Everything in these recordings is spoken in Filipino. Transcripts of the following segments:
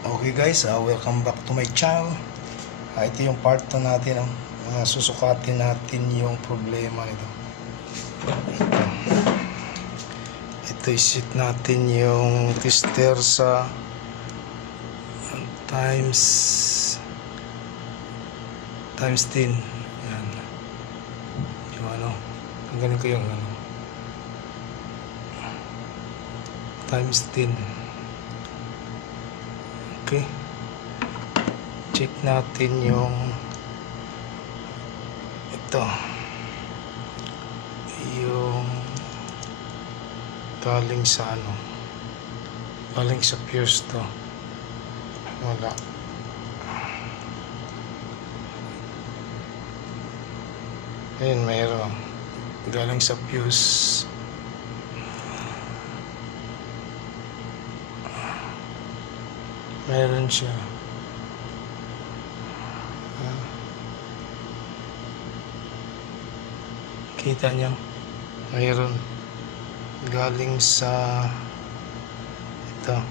Okay guys, welcome back to my channel. Ito yung part 2 natin. Susukatin natin yung problema nito. Ito isit natin yung tester sa times 10. Yan. Yung tanggalin ko yung times 10. Okay, check natin yung ito, yung galing sa galing sa fuse to. Wala. Ayun, mayroon galing sa fuse. Meron siya. Kita niyo? Mayroon. Galing sa ito.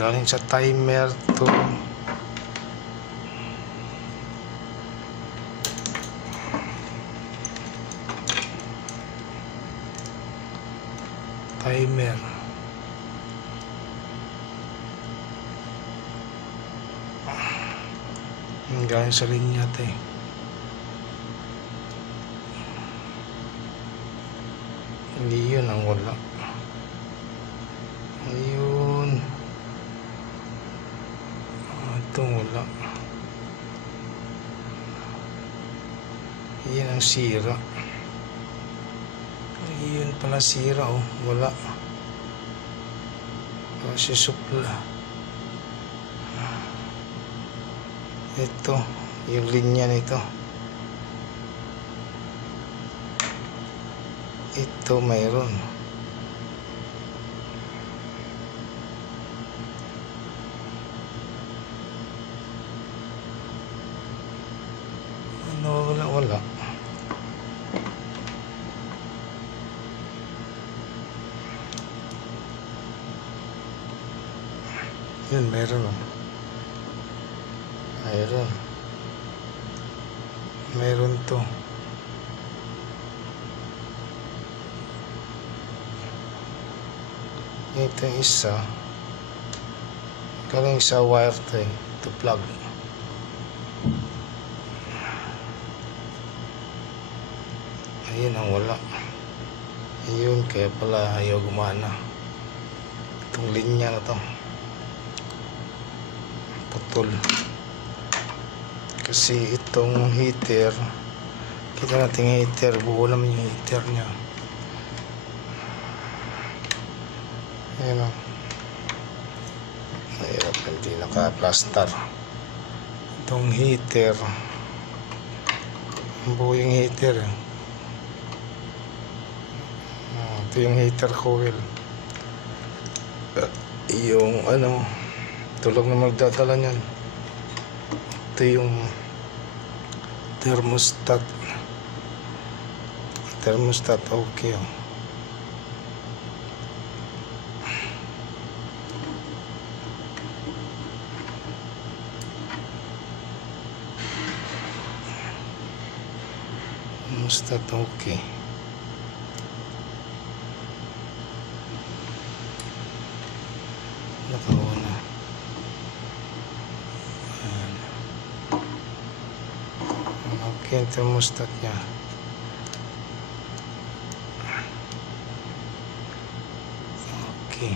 Galing sa timer to timer. Galing sa linya to eh. Hindi yun ang wala. Ayun. Ito wala. Yan ang sira. Yun pala sira oh. Wala. Kasi supla. Ito. Yung linya nito. Ito mayroon. Wala. Yun, meron oh. Meron to. Ito yung isa. Galing sa wire to eh. To plug. Ayun ang wala. Ayun, kaya pala ayaw gumana. Itong linya na to putol. Kasi itong heater, kita natin yung heater, buo naman yung heater nya. Ayun o. Mahirap, hindi naka-plaster. Itong heater, buo yung heater eh. Ito yung heater coil. Yung tulog na magdadala niyan. Ito yung thermostat. Thermostat okay oh. Thermostat okay. Nakauna. Okay, ang thermostat niya. Okay.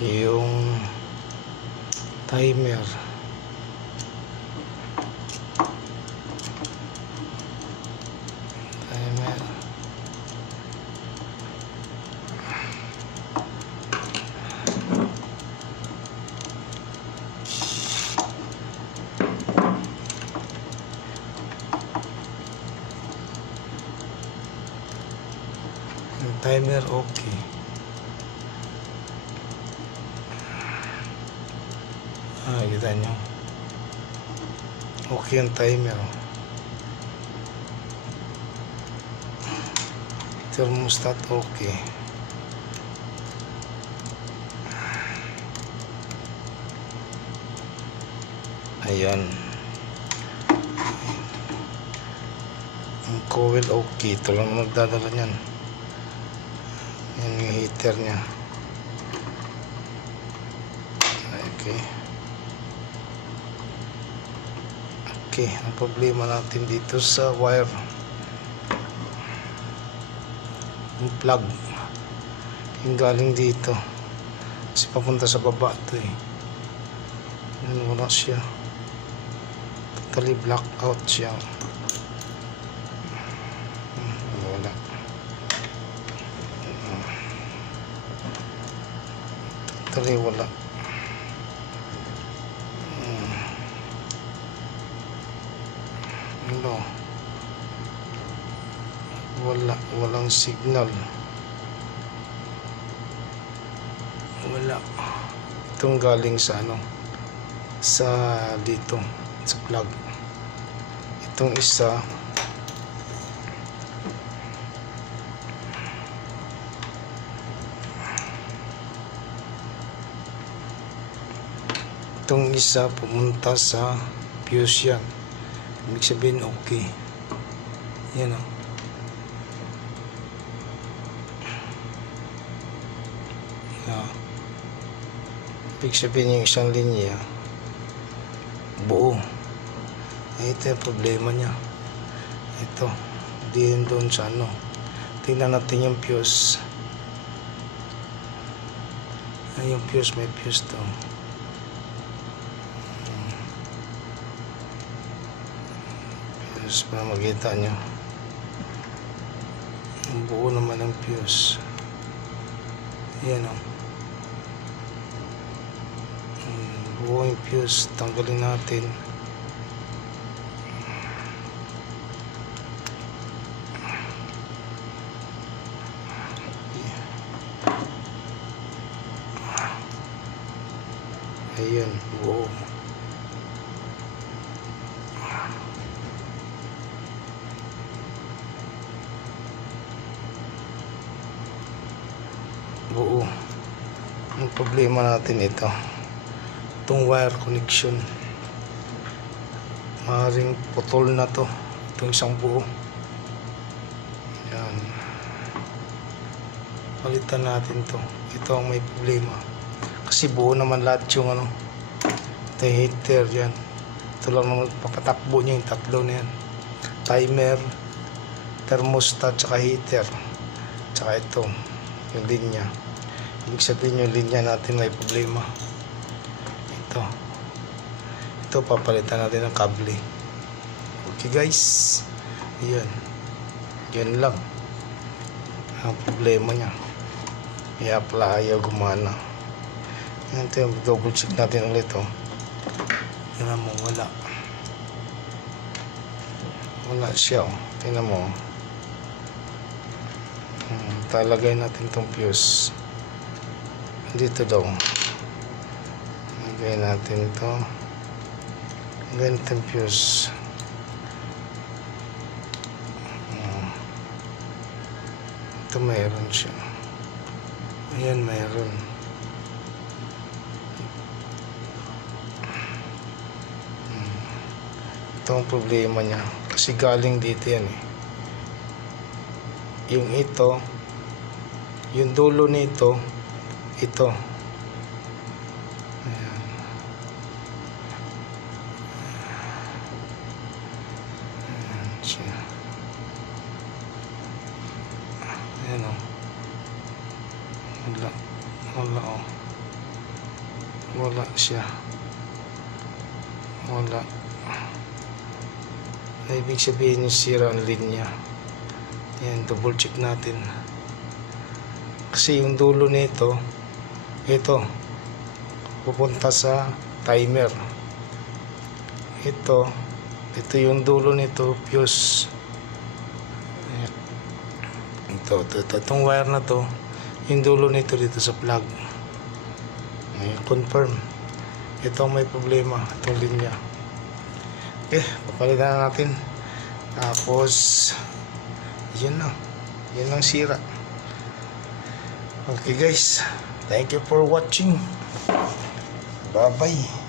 Yung timer. Yung timer okay. Kita nyo. Okay yung timer. Thermostat okay. Ayan. Ang coil okay. Ito lang magdadala niyan. Yan yung heater niya. Okay. Okay. Ang problema natin dito sa wire. Yung plug. Yung galing dito. Kasi papunta sa baba ito eh. Yan, wala siya. Totally black out siya. Wala. Totally wala. Ano? Walang signal. Wala. Itong galing sa ano? Sa dito. Sa plug. Itong isa pumunta sa fuse yan. Ibig sabihin okay. Yan o. Ibig sabihin yung isang linya buo. Ito yung problema niya. Ito. Din doon sa ano. Tingnan natin yung fuse. Ay, yung fuse. May fuse to. Fuse para makita nyo. Buo naman ang fuse. Yan o. Buo yung fuse. Tanggalin natin. Ayan, buo. Buo. Ang problema natin ito. Itong wire connection. Maaaring putol na to. Itong isang buo. Ayan. Palitan natin to. Ito ang may problema. Kasi buo naman lahat yung ano. Ito yung heater yan. Ito lang naman papatakbo niya yung tatlo na yan. Timer, thermostat, tsaka heater. Tsaka ito, yung linya. Ibig sabihin yung linya natin may problema. Ito papalitan natin ng kable. Okay guys. Ayan. Yan lang ang problema niya. Kaya pala ayaw gumana. Ito yung double check natin ulit oh. Tingnan mo, wala siya oh. Tingnan mo. Talagay natin tong fuse dito daw. Lagay natin ito. Ganito yung fuse. Ito mayroon siya. Ayan, mayroon. Ito ang problema niya. Kasi galing dito yan eh. Yung ito, yung dulo nito, ito. Ayan. Ayan siya. Ayan o. Wala o. Wala siya. Wala. Ibig sabihin yung sira ang linya. Yan, double check natin. Kasi yung dulo nito, ito, pupunta sa timer. Ito yung dulo nito, fuse. Ayan. Itong wire na to, yung dulo nito dito sa plug. Ayan, confirm. Ito ang may problema, itong linya. Okay, papalitan na natin. Tapos yun na, yun ang sira. Okay guys, thank you for watching. Bye bye.